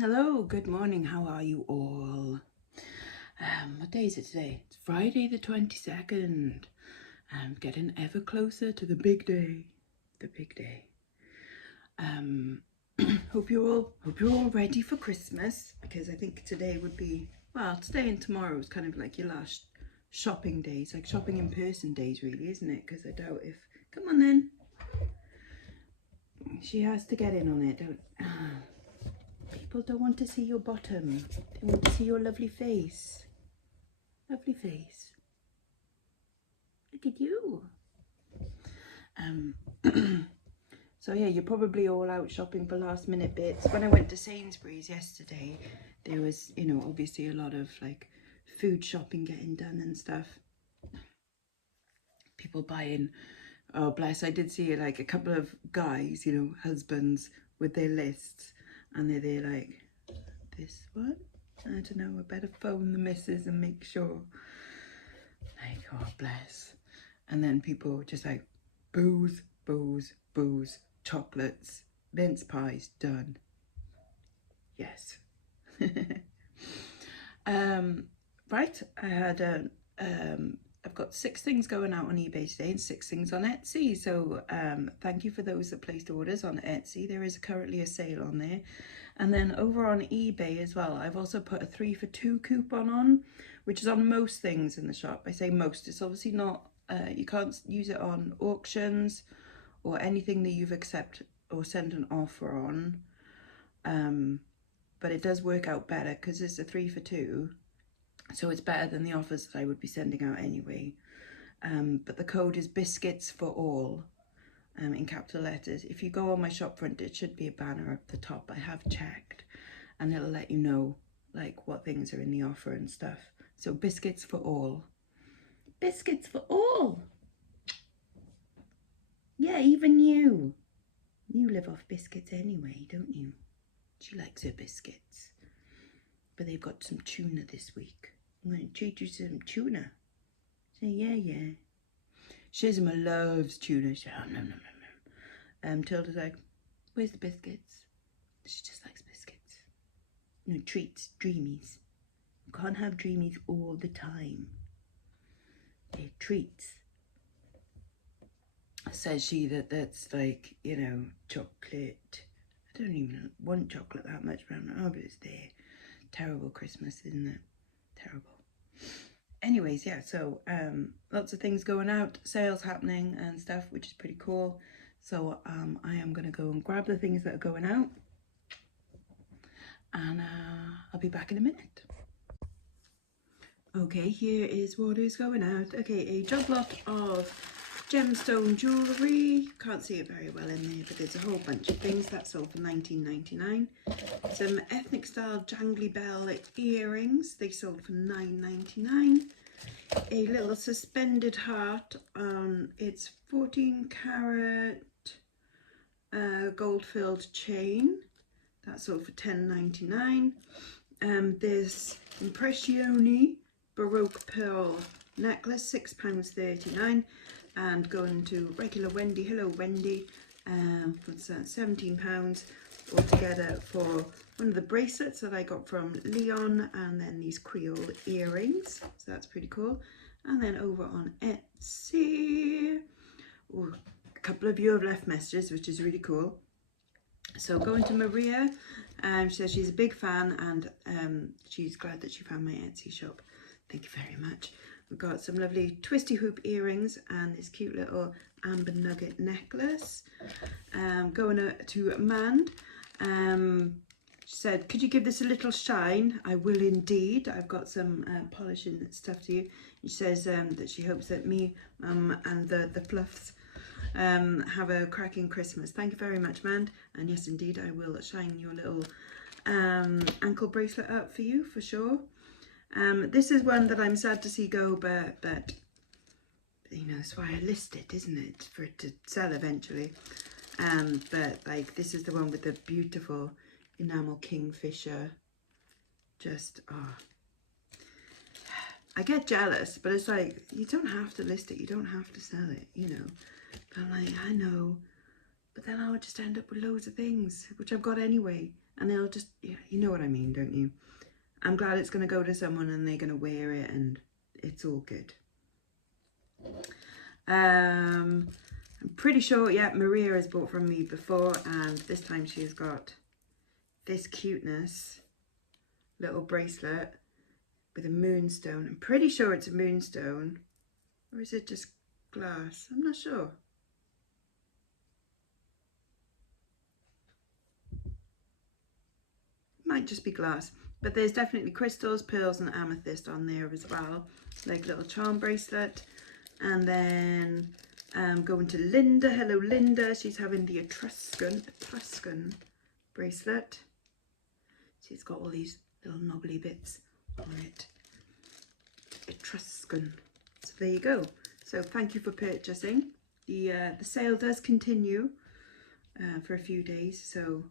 Hello, good morning. How are you all? What day is it today? It's Friday the 22nd. I'm getting ever closer to the big day. The big day. Hope you're all ready for Christmas, because I think today would be, well, today and tomorrow is kind of like your last shopping days, like shopping in person days, really, isn't it? Because I doubt if, come on then. She has to get in on it, don't. People don't want to see your bottom. They want to see your lovely face. Lovely face. Look at you. So yeah, you're probably all out shopping for last minute bits. When I went to Sainsbury's yesterday, there was, obviously a lot of like food shopping getting done and stuff. People buying, oh bless, I did see like a couple of guys, husbands with their lists, and they're there like, this one? I don't know, I better phone the missus and make sure. Like, oh bless. And then people just like, booze, booze, booze, chocolates, mince pies, done. Yes. Right, I've got 6 things going out on eBay today and 6 things on Etsy. So thank you for those that placed orders on Etsy. There is currently a sale on there. And then over on eBay as well, I've also put a 3 for 2 coupon on, which is on most things in the shop. I say most, it's obviously not, you can't use it on auctions or anything that you've accepted or sent an offer on. But it does work out better because it's a 3 for 2. So it's better than the offers that I would be sending out anyway. But the code is biscuits for all. In capital letters. If you go on my shop front, it should be a banner up the top. I have checked, and it'll let you know like what things are in the offer and stuff. So biscuits for all. Biscuits for all. Yeah, even you. You live off biscuits anyway, don't you? She likes her biscuits. But they've got some tuna this week. I'm going to treat you to some tuna. Say, yeah. Shizma loves tuna. She, oh, no. Tilda's like, where's the biscuits? She just likes biscuits. No, treats, dreamies. You can't have dreamies all the time. They're treats. Says she that's like, chocolate. I don't even want chocolate that much, but but it's there. Terrible Christmas, isn't it? Terrible. Anyways, yeah, so lots of things going out, sales happening and stuff, which is pretty cool. So I am going to go and grab the things that are going out, and I'll be back in a minute. Okay, here is what is going out. Okay, a job lot of gemstone jewellery. Can't see it very well in there, but there's a whole bunch of things. That sold for $19.99. Some ethnic style jangly bell earrings. They sold for $9.99. A little suspended heart on its 14 carat gold filled chain. That sold for $10.99. This Impressioni Baroque pearl necklace, £6.39. And going to regular Wendy, hello Wendy, for £17 altogether for one of the bracelets that I got from Leon, and then these Creole earrings, so that's pretty cool. And then over on Etsy, ooh, a couple of you have left messages, which is really cool. So going to Maria, she says she's a big fan, and she's glad that she found my Etsy shop. Thank you very much. We've got some lovely twisty hoop earrings and this cute little amber nugget necklace. Going to Amand. She said, could you give this a little shine? I will indeed. I've got some polishing stuff to you. She says that she hopes that me, and the fluffs have a cracking Christmas. Thank you very much, Mand. And yes, indeed, I will shine your little ankle bracelet up for you, for sure. This is one that I'm sad to see go, but that's why I list it, isn't it? For it to sell eventually. But like, this is the one with the beautiful enamel kingfisher. Just, I get jealous, but it's like, you don't have to list it, you don't have to sell it, But I'm like, I know, but then I'll just end up with loads of things, which I've got anyway. And they'll just, yeah, you know what I mean, don't you? I'm glad it's going to go to someone and they're going to wear it and it's all good. I'm pretty sure, yeah, Maria has bought from me before, and this time she's got this cuteness little bracelet with a moonstone. I'm pretty sure it's a moonstone, or is it just glass? I'm not sure. Might just be glass, but there's definitely crystals, pearls and amethyst on there as well, like a little charm bracelet. And then going to Linda. Hello Linda, she's having the Etruscan bracelet. She's got all these little knobbly bits on it. Etruscan. So there you go. So thank you for purchasing. The sale does continue for a few days, so.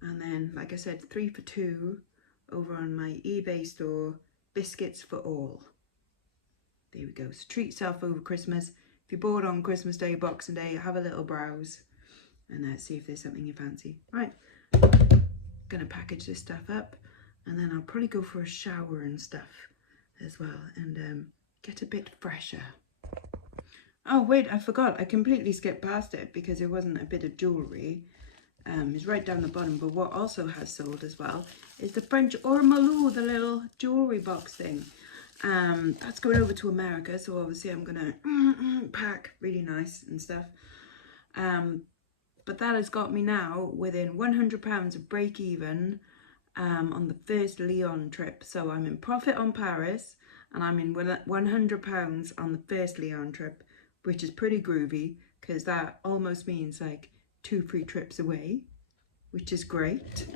And then, like I said, 3 for 2 over on my eBay store. Biscuits for all. There we go. So treat yourself over Christmas. If you're bored on Christmas Day, Boxing Day, have a little browse and see if there's something you fancy. Right, gonna package this stuff up, and then I'll probably go for a shower and stuff as well, and get a bit fresher. Oh wait, I forgot. I completely skipped past it because it wasn't a bit of jewellery. It's right down the bottom, but what also has sold as well is the French ormolu, the little jewellery box thing. That's going over to America, so obviously I'm gonna pack really nice and stuff. But that has got me now within £100 of break even on the first Lyon trip. So I'm in profit on Paris, and I'm in £100 on the first Lyon trip, which is pretty groovy because that almost means like 2 free trips away, which is great.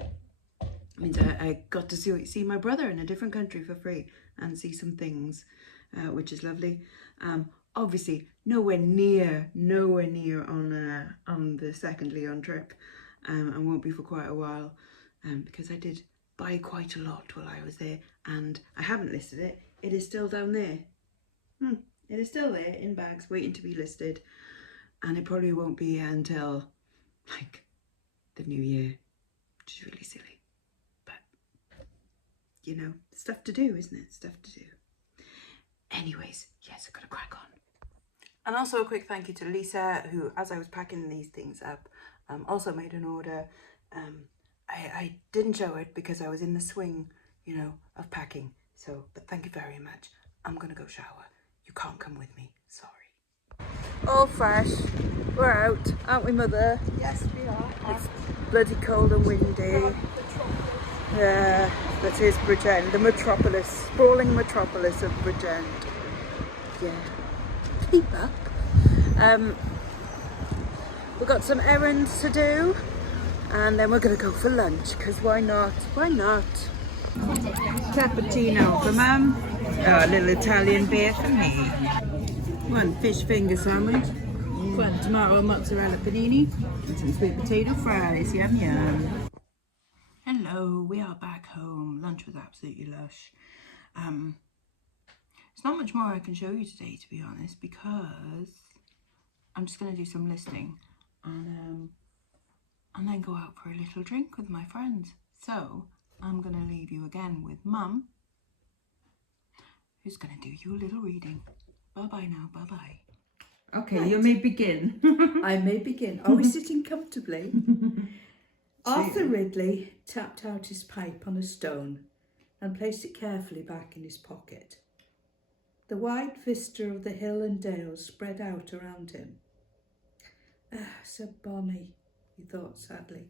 It means I got to see my brother in a different country for free and see some things, which is lovely. Obviously nowhere near on the second Lyon trip, and won't be for quite a while, because I did buy quite a lot while I was there, and I haven't listed it. It is still down there. It is still there in bags waiting to be listed, and it probably won't be until like the new year, which is really silly, but you know, stuff to do, isn't it? Stuff to do. Anyways, yes, I've got to crack on. And also a quick thank you to Lisa, who, as I was packing these things up, also made an order. I didn't show it because I was in the swing, you know, of packing. So, but thank you very much. I'm gonna go shower. You can't come with me, sorry. All fresh. We're out, aren't we, Mother? Yes, we are. It's bloody cold and windy. Yeah, that is Bridgend, the metropolis, sprawling metropolis of Bridgend. Yeah. Keep up. We've got some errands to do, and then we're going to go for lunch, because why not? Why not? Cappuccino for Mum. Oh, a little Italian beer for me. One fish finger sandwich. One tomato mozzarella panini. And some sweet potato fries. Yum yum. Hello, we are back home. Lunch was absolutely lush. There's not much more I can show you today, to be honest, because I'm just going to do some listing and then go out for a little drink with my friends. So I'm going to leave you again with Mum, who's going to do you a little reading. Bye-bye now, bye-bye. Okay, right. You may begin. I may begin. Are we sitting comfortably? Arthur Ridley tapped out his pipe on a stone and placed it carefully back in his pocket. The wide vista of the hill and dale spread out around him. Ah, so bonny, he thought sadly,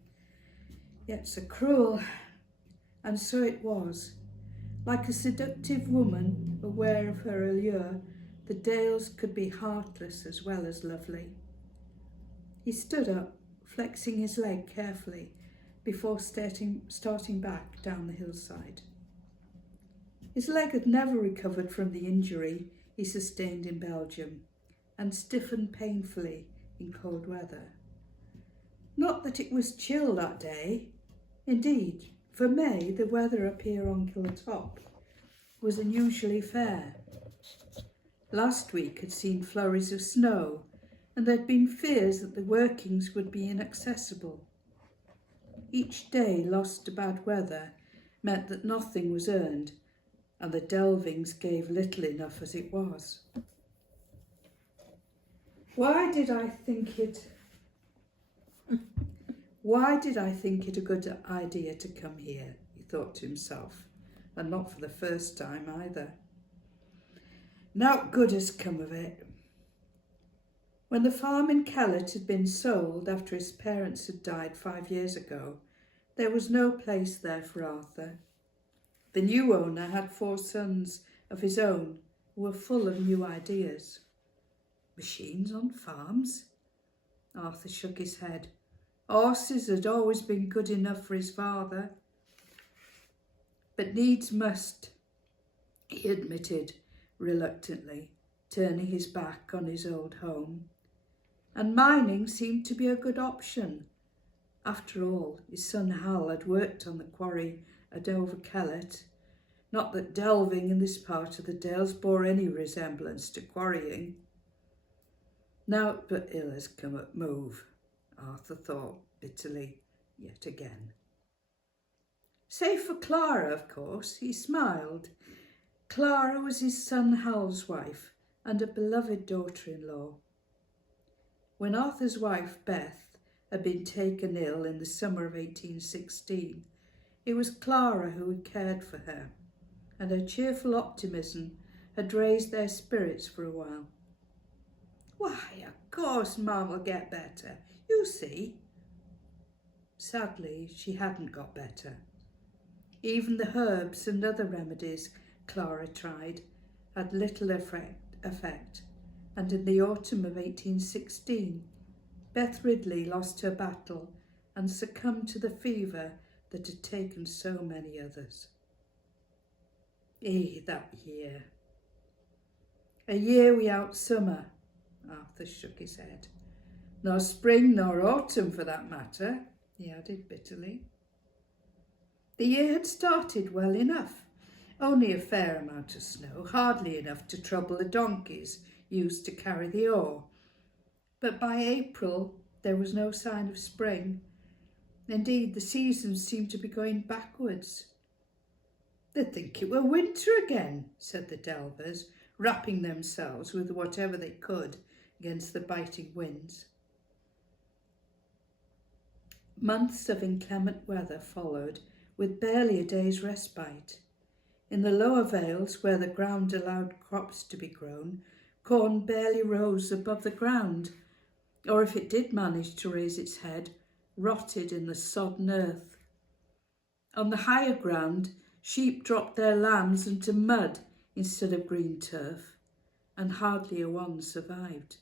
yet so cruel. And so it was. Like a seductive woman, aware of her allure, the dales could be heartless as well as lovely. He stood up, flexing his leg carefully, before starting back down the hillside. His leg had never recovered from the injury he sustained in Belgium, and stiffened painfully in cold weather. Not that it was chill that day. Indeed, for May, the weather up here on Kiltop was unusually fair. Last week had seen flurries of snow, and there'd been fears that the workings would be inaccessible. Each day lost to bad weather meant that nothing was earned, and the delvings gave little enough as it was. Why did I think it a good idea to come here? He thought to himself, and not for the first time either. Naught good has come of it. When the farm in Kellett had been sold after his parents had died 5 years ago, there was no place there for Arthur. The new owner had 4 sons of his own who were full of new ideas. Machines on farms? Arthur shook his head. Horses had always been good enough for his father. But needs must, he admitted reluctantly, turning his back on his old home. And mining seemed to be a good option. After all, his son Hal had worked on the quarry at Over Kellett. Not that delving in this part of the Dales bore any resemblance to quarrying. Naught but ill has come at move, Arthur thought bitterly yet again. Save for Clara, of course, he smiled. Clara was his son Hal's wife and a beloved daughter-in-law. When Arthur's wife, Beth, had been taken ill in the summer of 1816, it was Clara who had cared for her, and her cheerful optimism had raised their spirits for a while. Why, of course Mum will get better, you see. Sadly, she hadn't got better. Even the herbs and other remedies Clara tried had little effect, and in the autumn of 1816, Beth Ridley lost her battle and succumbed to the fever that had taken so many others. That year. A year without summer, Arthur shook his head. Nor spring nor autumn for that matter, he added bitterly. The year had started well enough. Only a fair amount of snow, hardly enough to trouble the donkeys used to carry the ore. But by April there was no sign of spring. Indeed, the seasons seemed to be going backwards. They'd think it were winter again, said the delvers, wrapping themselves with whatever they could against the biting winds. Months of inclement weather followed, with barely a day's respite. In the lower vales, where the ground allowed crops to be grown, corn barely rose above the ground, or if it did manage to raise its head, rotted in the sodden earth. On the higher ground, sheep dropped their lambs into mud instead of green turf, and hardly a one survived.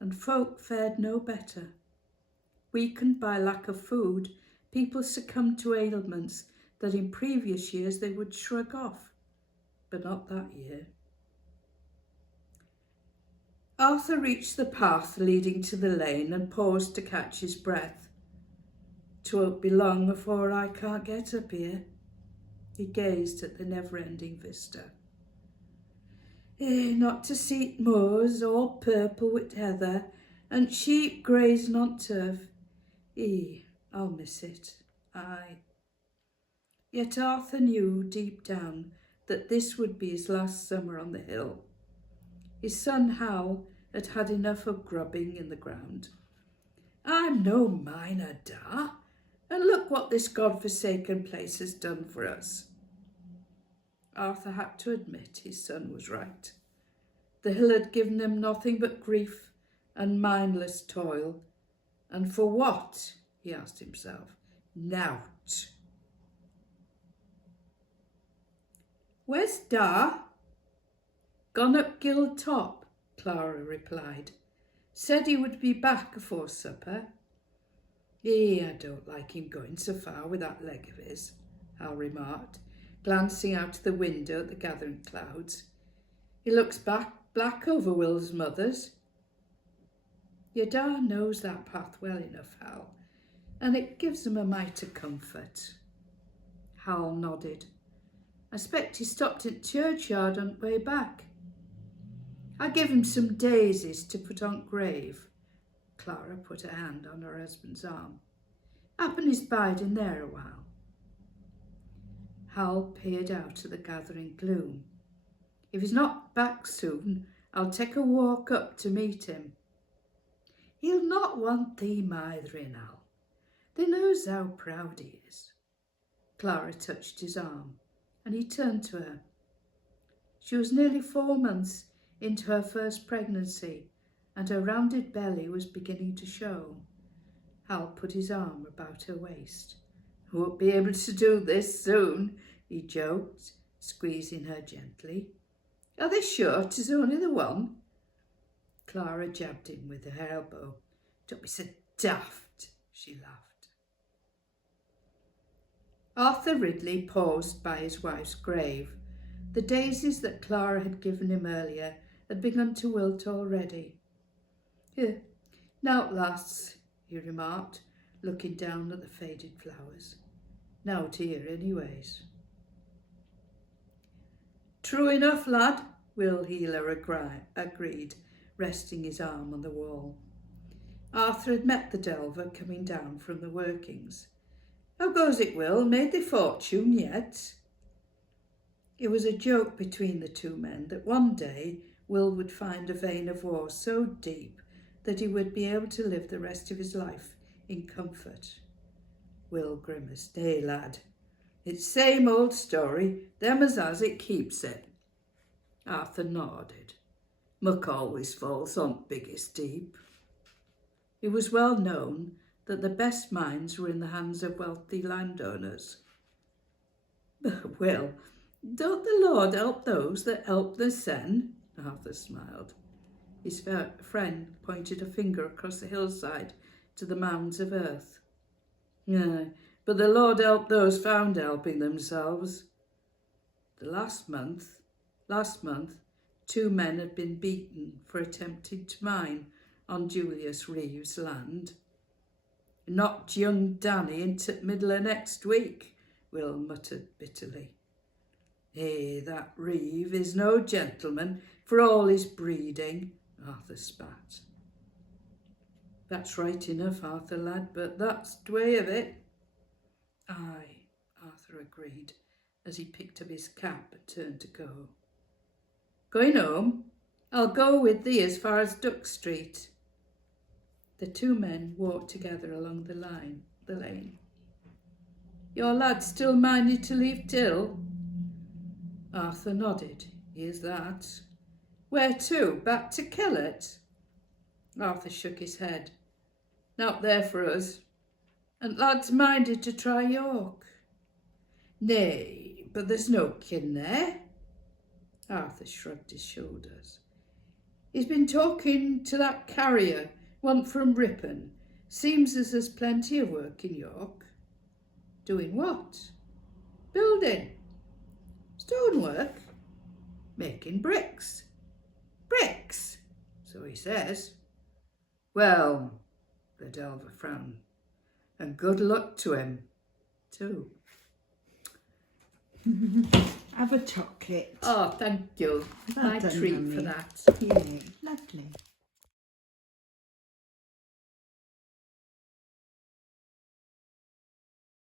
And folk fared no better. Weakened by lack of food, people succumbed to ailments that in previous years they would shrug off, but not that year. Arthur reached the path leading to the lane and paused to catch his breath. "'Twill be long before I can't get up here." He gazed at the never-ending vista. Not to see moors all purple with heather and sheep grazing on turf. I'll miss it, aye. Yet Arthur knew deep down that this would be his last summer on the hill. His son Hal had had enough of grubbing in the ground. "I'm no miner, Da, and look what this God-forsaken place has done for us." Arthur had to admit his son was right. The hill had given him nothing but grief and mindless toil. And for what, he asked himself? Nought. "Where's Da?" "Gone up Gill Top," Clara replied. "Said he would be back afore supper." I don't like him going so far with that leg of his," Hal remarked, glancing out of the window at the gathering clouds. "He looks black over Will's mother's." "Your Da knows that path well enough, Hal, and it gives him a mite of comfort." Hal nodded. "I expect he stopped at churchyard on the way back." I give him some daisies to put on grave. Clara put her hand on her husband's arm. Happen he's biding there a while. Hal peered out at the gathering gloom. If he's not back soon, I'll take a walk up to meet him. He'll not want thee mithering, Hal. Thee knows how proud he is. Clara touched his arm, and he turned to her. She was nearly 4 months into her first pregnancy, and her rounded belly was beginning to show. Hal put his arm about her waist. Won't be able to do this soon, he joked, squeezing her gently. Are they sure 'tis only the one? Clara jabbed him with her elbow. Don't be so daft, she laughed. Arthur Ridley paused by his wife's grave. The daisies that Clara had given him earlier had begun to wilt already. Here, now, lass, he remarked, looking down at the faded flowers. Now here, anyways. True enough, lad, Will Heeler agreed, resting his arm on the wall. Arthur had met the delver coming down from the workings. How goes it, Will? Made thy fortune yet? It was a joke between the two men that one day Will would find a vein of war so deep that he would be able to live the rest of his life in comfort. Will grimaced. Hey, lad, it's same old story, them as has it keeps it. Arthur nodded. Muck always falls on biggest deep. It was well known that the best mines were in the hands of wealthy landowners. Well, don't the Lord help those that help the sen? Arthur smiled. His friend pointed a finger across the hillside to the mounds of earth. Yeah, but the Lord helped those found helping themselves. Last month, 2 men had been beaten for attempting to mine on Julius Reeves' land. Knocked young Danny into the middle of next week, Will muttered bitterly. Hey, that Reeve is no gentleman for all his breeding, Arthur spat. That's right enough, Arthur, lad, but that's the way of it. Aye, Arthur agreed, as he picked up his cap and turned to go. Going home? I'll go with thee as far as Duck Street. The 2 men walked together along the lane. Your lad still minded to leave Till? Arthur nodded. Here's that. Where to? Back to Kellet? Arthur shook his head. Not there for us. And lad's minded to try York. Nay, but there's no kin there. Arthur shrugged his shoulders. He's been talking to that carrier, one from Ripon. Seems as there's plenty of work in York. Doing what? Building. Stonework. Making bricks. Bricks, so he says. Well, the delver frowned. And good luck to him, too. Have a chocolate. Oh, thank you. Well My done, treat Mummy. for that. Yeah, lovely.